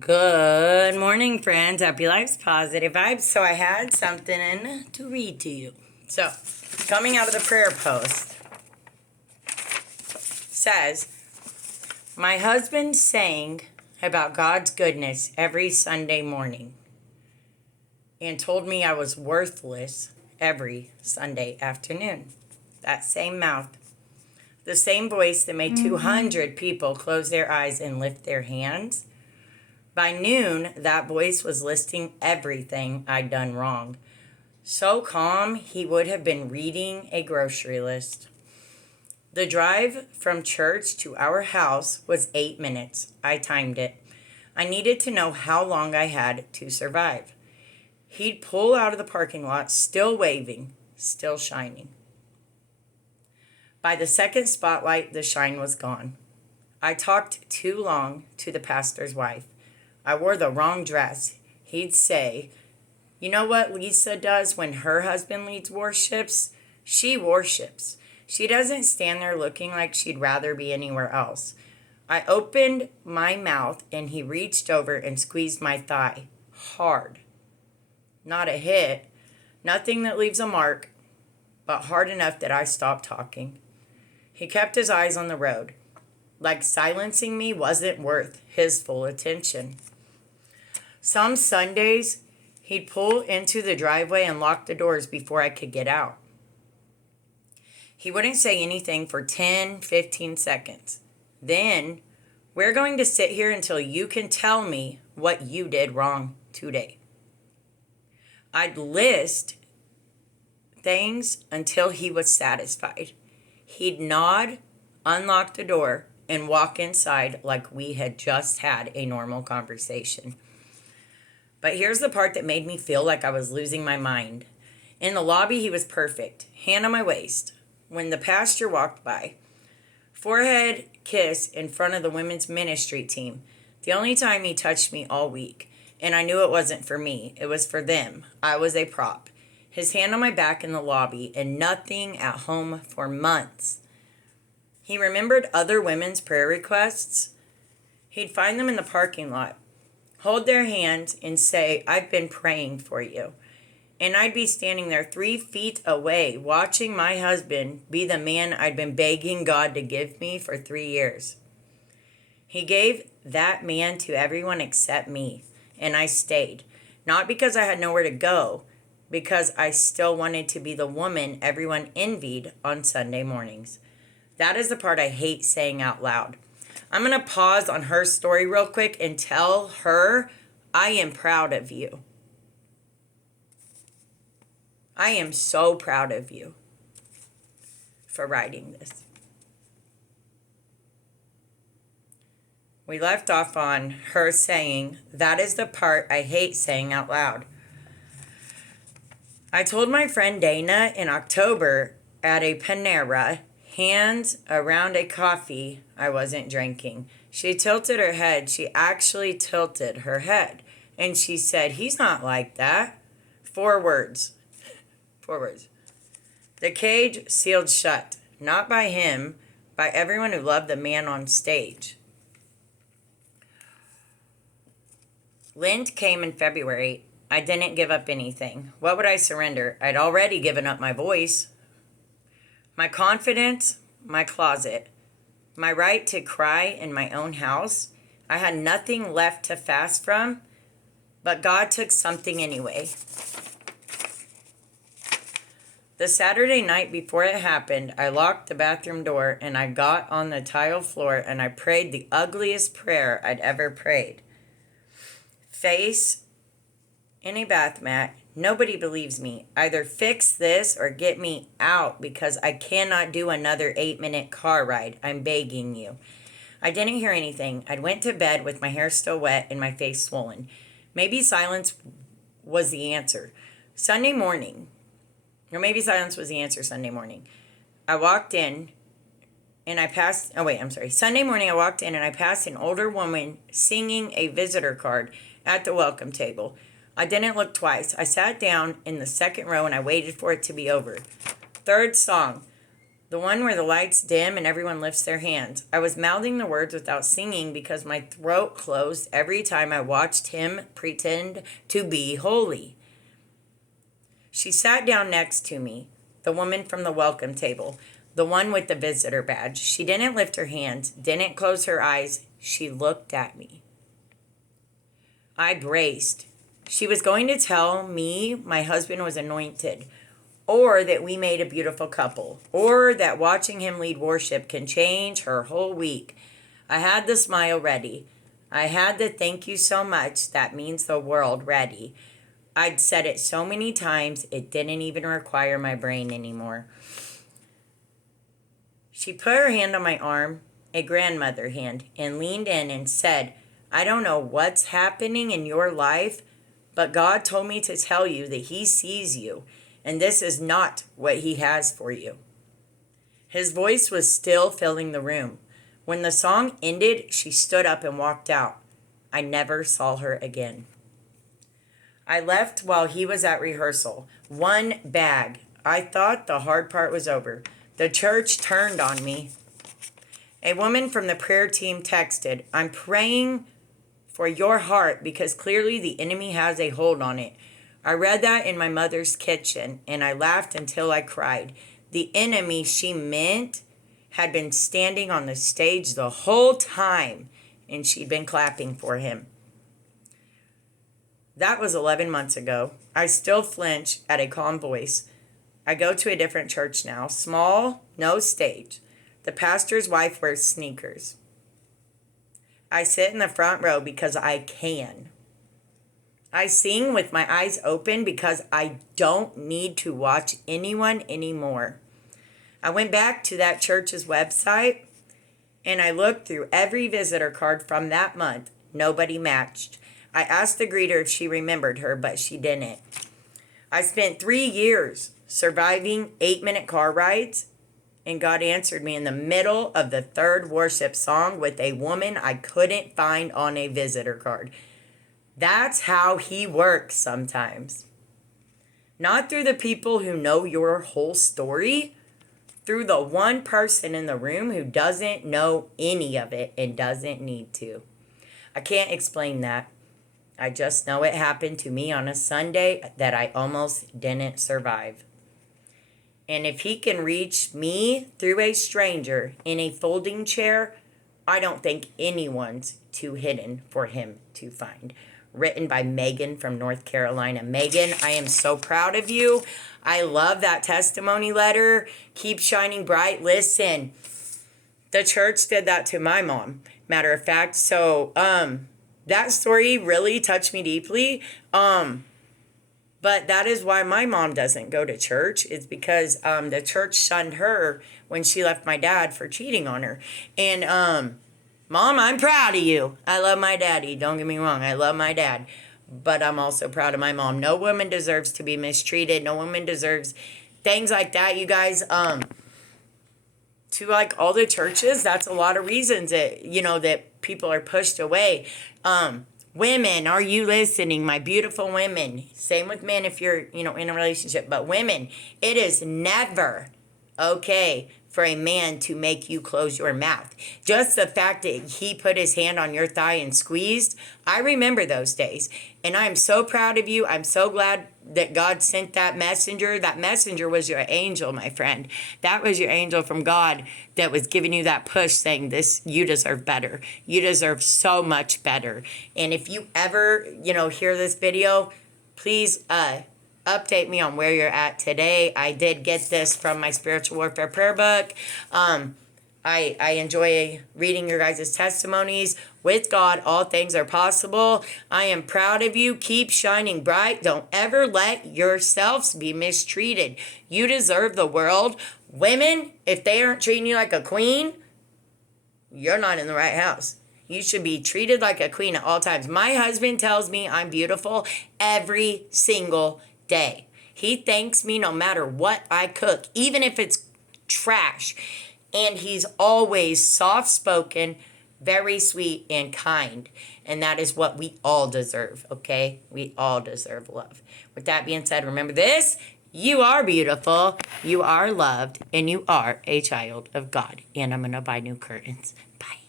Good morning, friends. Happy Life's Positive Vibes. So I had something to read to you. So, coming out of the prayer post says, my husband sang about God's goodness every Sunday morning and told me I was worthless every Sunday afternoon. That same mouth, the same voice that made 200 people close their eyes and lift their hands. By noon, that voice was listing everything I'd done wrong. So calm, he would have been reading a grocery list. The drive from church to our house was 8 minutes. I timed it. I needed to know how long I had to survive. He'd pull out of the parking lot, still waving, still shining. By the second spotlight, the shine was gone. I talked too long to the pastor's wife. I wore the wrong dress. He'd say, you know what Lisa does when her husband leads worships? She worships. She doesn't stand there looking like she'd rather be anywhere else. I opened my mouth and he reached over and squeezed my thigh. Hard. Not a hit. Nothing that leaves a mark, but hard enough that I stopped talking. He kept his eyes on the road, like silencing me wasn't worth his full attention. Some Sundays, he'd pull into the driveway and lock the doors before I could get out. He wouldn't say anything for 10, 15 seconds. Then, we're going to sit here until you can tell me what you did wrong today. I'd list things until he was satisfied. He'd nod, unlock the door, and walk inside like we had just had a normal conversation. But here's the part that made me feel like I was losing my mind. In the lobby, he was perfect, hand on my waist. When the pastor walked by, forehead kiss in front of the women's ministry team. The only time he touched me all week. And I knew it wasn't for me. It was for them. I was a prop. His hand on my back in the lobby and nothing at home for months. He remembered other women's prayer requests. He'd find them in the parking lot, hold their hands and say, I've been praying for you. And I'd be standing there 3 feet away watching my husband be the man I'd been begging God to give me for 3 years. He gave that man to everyone except me, and I stayed. Not because I had nowhere to go, because I still wanted to be the woman everyone envied on Sunday mornings. That is the part I hate saying out loud. I'm going to pause on her story real quick and tell her I am proud of you. I am so proud of you for writing this. We left off on her saying, that is the part I hate saying out loud. I told my friend Dana in October at a Panera, hands around a coffee I wasn't drinking. She tilted her head. She actually tilted her head. And she said, he's not like that. 4 words. 4 words. The cage sealed shut. Not by him, by everyone who loved the man on stage. Lent came in February. I didn't give up anything. What would I surrender? I'd already given up my voice. My confidence, my closet, my right to cry in my own house. I had nothing left to fast from, but God took something anyway. The Saturday night before it happened, I locked the bathroom door and I got on the tile floor and I prayed the ugliest prayer I'd ever prayed. Face in a bath mat. Nobody believes me. Either fix this or get me out because I cannot do another 8-minute car ride. I'm begging you. I didn't hear anything. I went to bed with my hair still wet and my face swollen. Maybe silence was the answer. Sunday morning. Sunday morning. I walked in and I passed... Sunday morning I walked in and I passed an older woman singing a visitor card at the welcome table. I didn't look twice. I sat down in the second row and I waited for it to be over. Third song. The one where the lights dim and everyone lifts their hands. I was mouthing the words without singing because my throat closed every time I watched him pretend to be holy. She sat down next to me, the woman from the welcome table, the one with the visitor badge. She didn't lift her hands, didn't close her eyes. She looked at me. I braced. She was going to tell me my husband was anointed, or that we made a beautiful couple, or that watching him lead worship can change her whole week. I had the smile ready. I had the thank you so much, that means the world ready. I'd said it so many times, it didn't even require my brain anymore. She put her hand on my arm, a grandmother hand, and leaned in and said, I don't know what's happening in your life, but God told me to tell you that He sees you, and this is not what He has for you. His voice was still filling the room. When the song ended, she stood up and walked out. I never saw her again. I left while he was at rehearsal. One bag. I thought the hard part was over. The church turned on me. A woman from the prayer team texted, I'm praying for your heart because clearly the enemy has a hold on it. I read that in my mother's kitchen and I laughed until I cried. The enemy she meant had been standing on the stage the whole time and she'd been clapping for him. That was 11 months ago. I still flinch at a calm voice. I go to a different church now. Small, no stage. The pastor's wife wears sneakers. I sit in the front row because I can. I sing with my eyes open because I don't need to watch anyone anymore. I went back to that church's website and I looked through every visitor card from that month. Nobody matched. I asked the greeter if she remembered her, but she didn't. I spent 3 years surviving 8-minute car rides, and God answered me in the middle of the third worship song with a woman I couldn't find on a visitor card. That's how He works sometimes. Not through the people who know your whole story, through the one person in the room who doesn't know any of it and doesn't need to. I can't explain that. I just know it happened to me on a Sunday that I almost didn't survive. And if He can reach me through a stranger in a folding chair, I don't think anyone's too hidden for Him to find. Written by Megan from North Carolina. Megan, I am so proud of you. I love that testimony letter. Keep shining bright. Listen, the church did that to my mom, matter of fact. So, that story really touched me deeply. But that is why my mom doesn't go to church. It's because the church shunned her when she left my dad for cheating on her. And Mom, I'm proud of you. I love my daddy. Don't get me wrong. I love my dad. But I'm also proud of my mom. No woman deserves to be mistreated. No woman deserves things like that, you guys. To like all the churches, that's a lot of reasons that, that people are pushed away. Women, are you listening? My beautiful women. Same with men if you're, in a relationship. But women, it is never okay for a man to make you close your mouth. Just the fact that he put his hand on your thigh and squeezed, I remember those days. And I'm so proud of you. I'm so glad that God sent that messenger. That messenger was your angel, my friend. That was your angel from God that was giving you that push saying this, you deserve better. You deserve so much better. And if you ever, hear this video, please, update me on where you're at today. I did get this from my spiritual warfare prayer book. I enjoy reading your guys' testimonies. With God, all things are possible. I am proud of you. Keep shining bright. Don't ever let yourselves be mistreated. You deserve the world. Women, if they aren't treating you like a queen, you're not in the right house. You should be treated like a queen at all times. My husband tells me I'm beautiful every single day. He thanks me no matter what I cook, even if it's trash. And he's always soft-spoken, very sweet, and kind. And that is what we all deserve, okay? We all deserve love. With that being said, remember this. You are beautiful, you are loved, and you are a child of God. And I'm going to buy new curtains. Bye.